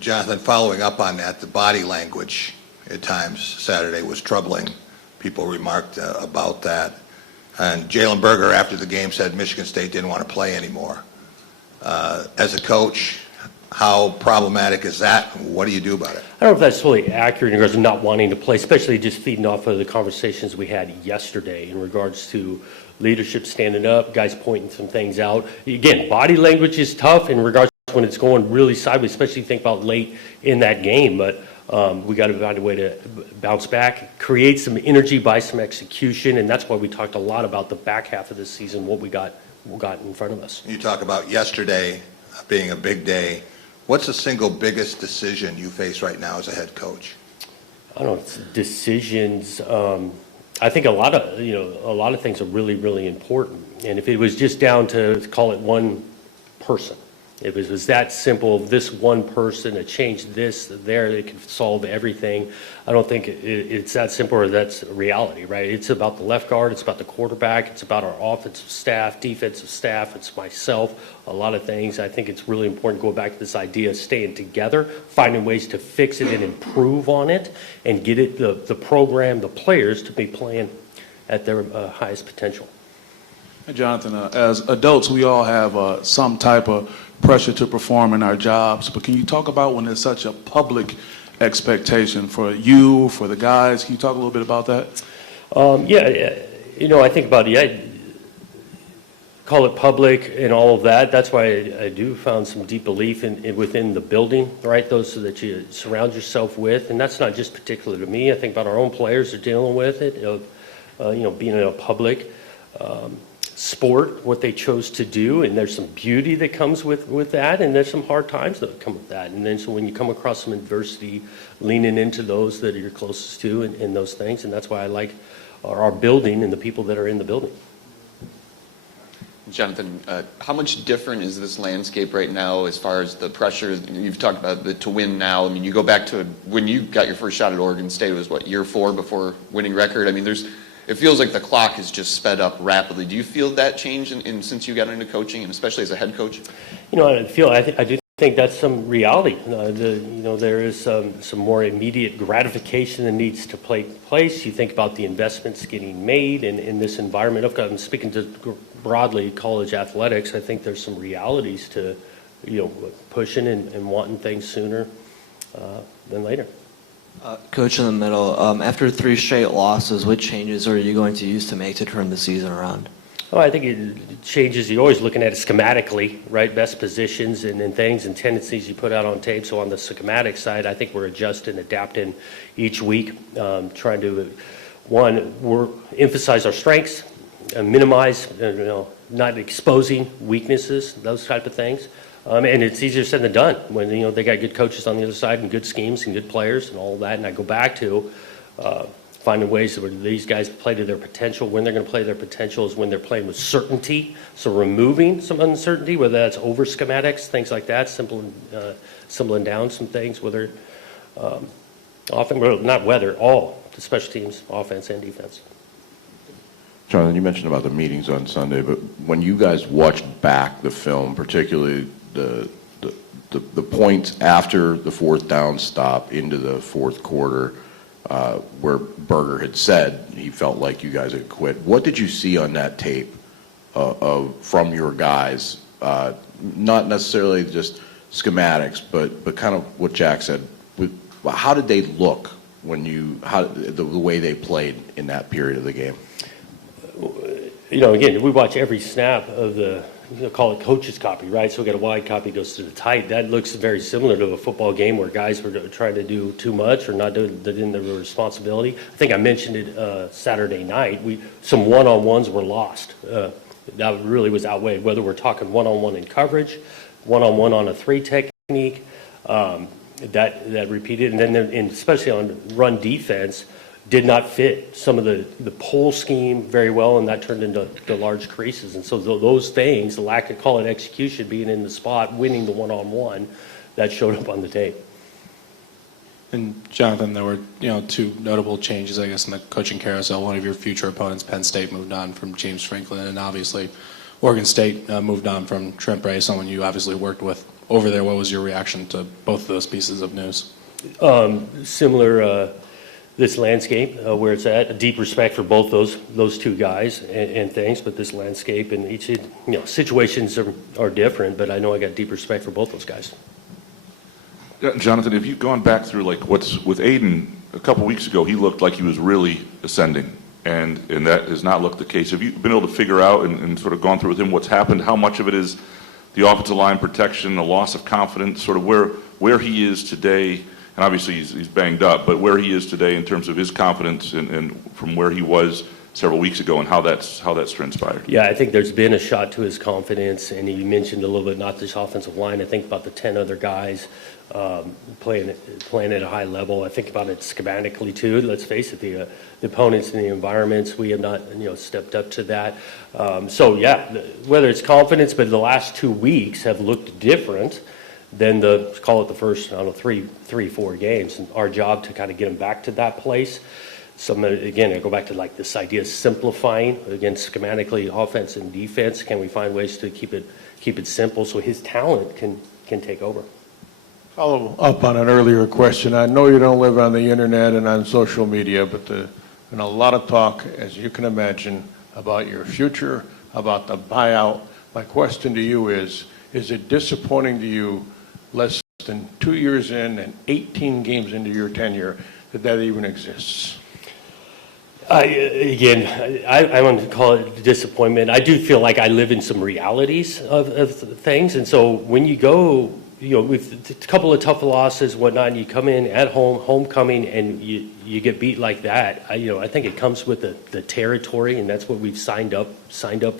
Jonathan, following up on that, the body language at times Saturday was troubling. People remarked about that. And Jalen Berger, after the game, said Michigan State didn't want to play anymore. As a coach, how problematic is that? What do you do about it? I don't know if that's totally accurate in regards to not wanting to play, especially just feeding off of the conversations we had yesterday in regards to leadership standing up, guys pointing some things out. Again, body language is tough in regards to when it's going really sideways, especially think about late in that game. But we got to find a way to bounce back, create some energy by some execution, and that's why we talked a lot about the back half of this season, what we got in front of us. You talk about yesterday being a big day. What's the single biggest decision you face right now as a head coach? I don't know, it's decisions. I think a lot of things are really, really important. And if it was just down to call it one person, if it was that simple, this one person that changed this, there, it could solve everything. I don't think it's that simple, or that's reality, right? It's about the left guard, it's about the quarterback, it's about our offensive staff, defensive staff, it's myself, a lot of things. I think it's really important to go back to this idea of staying together, finding ways to fix it and improve on it, and get it the program, the players to be playing at their highest potential. Hey, Jonathan, as adults, we all have some type of pressure to perform in our jobs, but can you talk about when there's such a public expectation for you, for the guys? Can you talk a little bit about that? I think about it. Call it public and all of that. That's why I do found some deep belief in within the building, right? Those so that you surround yourself with, and that's not just particular to me. I think about our own players are dealing with it, of being in a public sport, what they chose to do, and there's some beauty that comes with that, and there's some hard times that come with that. And then so when you come across some adversity, leaning into those that you're closest to and those things, and that's why I like our building and the people that are in the building. Jonathan, how much different is this landscape right now as far as the pressure? You've talked about the to win now. I mean, you go back to when you got your first shot at Oregon State, it was what, year 4 before winning record? I mean, it feels like the clock has just sped up rapidly. Do you feel that change since you got into coaching, and especially as a head coach? I do think that's some reality. There is some more immediate gratification that needs to take place. You think about the investments getting made in this environment. I'm speaking to broadly college athletics. I think there's some realities to, pushing and wanting things sooner than later. Coach in the middle, after 3 straight losses, what changes are you going to use to make to turn the season around? Oh, I think it changes. You're always looking at it schematically, right? Best positions and things and tendencies you put out on tape. So on the schematic side, I think we're adjusting, adapting each week, trying to, emphasize our strengths, minimize, not exposing weaknesses, those type of things. And it's easier said than done when, they got good coaches on the other side and good schemes and good players and all that. And I go back to finding ways where these guys play to their potential. When they're going to play their potential is when they're playing with certainty. So removing some uncertainty, whether that's over schematics, things like that, simpling down some things, all the special teams, offense and defense. Jonathan, you mentioned about the meetings on Sunday, but when you guys watched back the film, particularly the points after the 4th down stop into the 4th quarter, where Berger had said he felt like you guys had quit, what did you see on that tape from your guys? Not necessarily just schematics, but kind of what Jack said. How did they look the way they played in that period of the game? Again, we watch every snap of the, call it coach's copy, right? So we got a wide copy goes to the tight. That looks very similar to a football game where guys were trying to do too much or not doing their responsibility. I think I mentioned it Saturday night. Some one-on-ones were lost. That really was outweighed, whether we're talking one-on-one in coverage, one-on-one on a 3 technique, that repeated, and then especially on run defense, did not fit some of the pull scheme very well, and that turned into large creases. And so those things, the lack of call it execution, being in the spot, winning the one-on-one, that showed up on the tape. And Jonathan, there were 2 notable changes, I guess, in the coaching carousel. One of your future opponents, Penn State, moved on from James Franklin, and obviously Oregon State moved on from Trent Bray, someone you obviously worked with over there, what was your reaction to both of those pieces of news? Similar, this landscape, where it's at, a deep respect for both those two guys and things, but this landscape and each, situations are different, but I know I got deep respect for both those guys. Yeah, Jonathan, have you gone back through like what's with Aiden a couple weeks ago? He looked like he was really ascending, and that has not looked the case. Have you been able to figure out and sort of gone through with him what's happened? How much of it is the offensive line protection, the loss of confidence, sort of where he is today? And obviously he's banged up, but where he is today in terms of his confidence and from where he was several weeks ago, and how that's transpired. Yeah, I think there's been a shot to his confidence, and you mentioned a little bit not this offensive line. I think about the 10 other guys playing at a high level. I think about it schematically too. Let's face it, the opponents and the environments, we have not stepped up to that. So yeah, whether it's confidence, but the last 2 weeks have looked different than call it the first, 4 games. And our job to kind of get them back to that place. So again, I go back to like this idea of simplifying, again, schematically, offense and defense. Can we find ways to keep it simple so his talent can take over? Follow up on an earlier question. I know you don't live on the internet and on social media, but there's been a lot of talk, as you can imagine, about your future, about the buyout. My question to you is it disappointing to you, less than 2 years in and 18 games into your tenure, that even exists? I want to call it disappointment. I do feel like I live in some realities of things. And so when you go, with a couple of tough losses, whatnot, and you come in at homecoming, and you get beat like that, I think it comes with the territory, and that's what we've signed up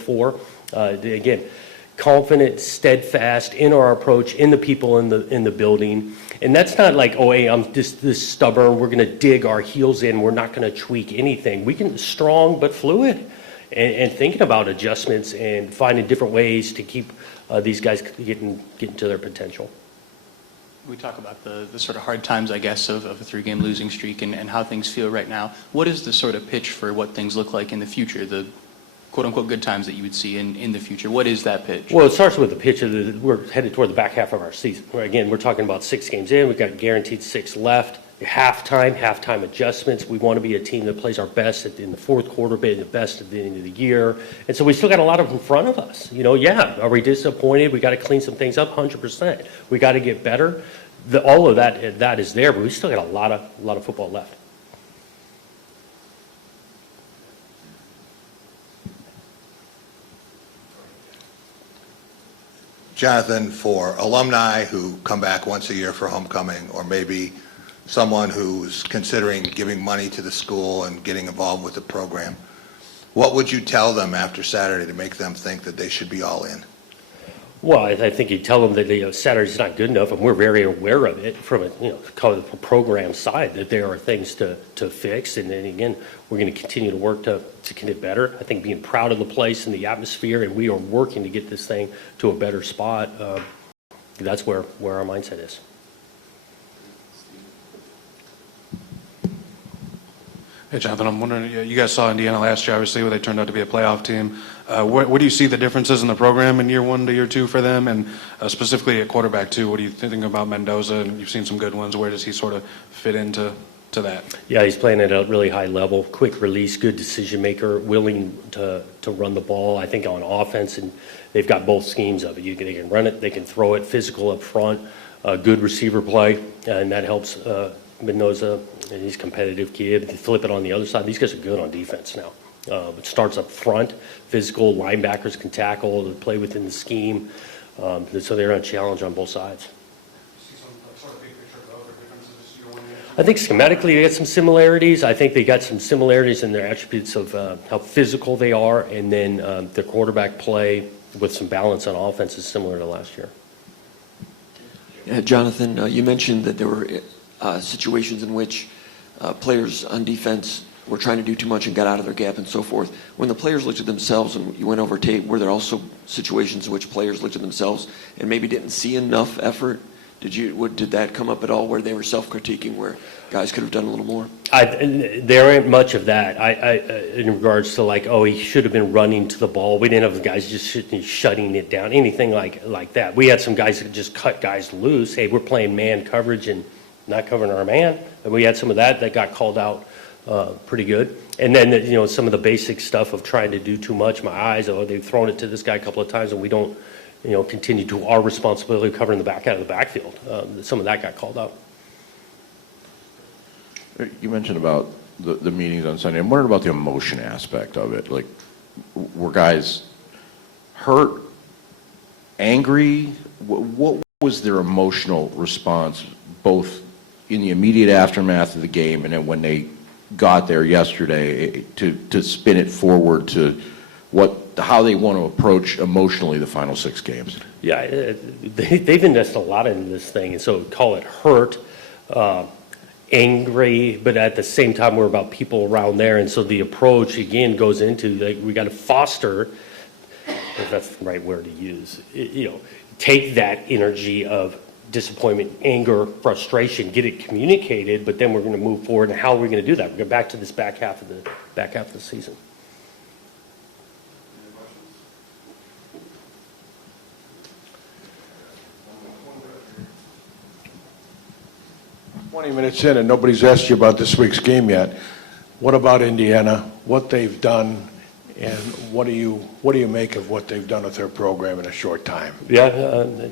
for. Again, confident, steadfast in our approach, in the people in the building. And that's not like, oh, hey, I'm just this stubborn, we're going to dig our heels in, we're not going to tweak anything. We can strong but fluid, and thinking about adjustments and finding different ways to keep these guys getting to their potential. We talk about the sort of hard times, I guess, of a 3-game losing streak and how things feel right now. What is the sort of pitch for what things look like in the future, the quote-unquote good times that you would see in the future? What is that pitch? Well, it starts with the pitch of we're headed toward the back half of our season. Where again, we're talking about 6 games in. We've got guaranteed 6 left. Halftime adjustments. We want to be a team that plays our best in the fourth quarter, be the best at the end of the year. And so we still got a lot of in front of us. Are we disappointed? We got to clean some things up, 100%. We got to get better. All of that is there, but we still got a lot of football left. Jonathan, for alumni who come back once a year for homecoming, or maybe someone who's considering giving money to the school and getting involved with the program, what would you tell them after Saturday to make them think that they should be all in? Well, I think you tell them that Saturday's not good enough, and we're very aware of it from a call it the program side, that there are things to fix, and then again we're going to continue to work to get better. I think being proud of the place and the atmosphere, and we are working to get this thing to a better spot. That's where our mindset is. Hey, Jonathan, I'm wondering, you guys saw Indiana last year, obviously, where they turned out to be a playoff team. What do you see the differences in the program in year 1 to year 2 for them? And specifically at quarterback, too, what are you thinking about Mendoza? And you've seen some good ones. Where does he sort of fit into that? Yeah, he's playing at a really high level, quick release, good decision maker, willing to run the ball. I think on offense, and they've got both schemes of it. They can run it, they can throw it, physical up front, good receiver play, and that helps Mendoza, and he's a competitive kid. They flip it on the other side. These guys are good on defense now. It starts up front, physical, linebackers can tackle, they play within the scheme, so they're on challenge on both sides. I think schematically they got some similarities. I think they got some similarities in their attributes of how physical they are, and then their quarterback play with some balance on offense is similar to last year. Yeah, Jonathan, you mentioned that there were situations in which players on defense were trying to do too much and got out of their gap and so forth. When the players looked at themselves and you went over tape, were there also situations in which players looked at themselves and maybe didn't see enough effort Did that come up at all where they were self-critiquing, where guys could have done a little more? There ain't much of that. In regards to like, oh, he should have been running to the ball. We didn't have guys just shutting it down, anything like that. We had some guys that just cut guys loose. Hey, we're playing man coverage and not covering our man. And we had some of that got called out pretty good. And then, some of the basic stuff of trying to do too much. My eyes, they've thrown it to this guy a couple of times and we don't, continue to our responsibility of covering the back out of the backfield. Some of that got called out. You mentioned about the meetings on Sunday. I'm wondering about the emotion aspect of it. Like, were guys hurt, angry? What was their emotional response, both in the immediate aftermath of the game and then when they got there yesterday, to spin it forward to how they want to approach emotionally the final 6 games? Yeah, they've invested a lot into this thing, and so call it hurt, angry, but at the same time, we're about people around there, and so the approach again goes into we got to foster, if that's the right word to use, take that energy of disappointment, anger, frustration, get it communicated, but then we're going to move forward. And how are we going to do that? We're going back to this back half of the season. 20 minutes in and nobody's asked you about this week's game yet. What about Indiana? What they've done, and what do you make of what they've done with their program in a short time? Yeah,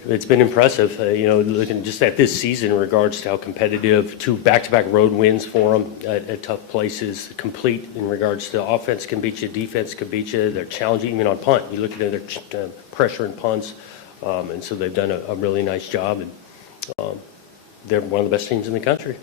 it's been impressive. Looking just at this season in regards to how competitive, 2 back-to-back road wins for them at tough places, complete in regards to offense can beat you, defense can beat you. They're challenging even on punt. You look at their pressure and punts, and so they've done a really nice job. And they're one of the best teams in the country.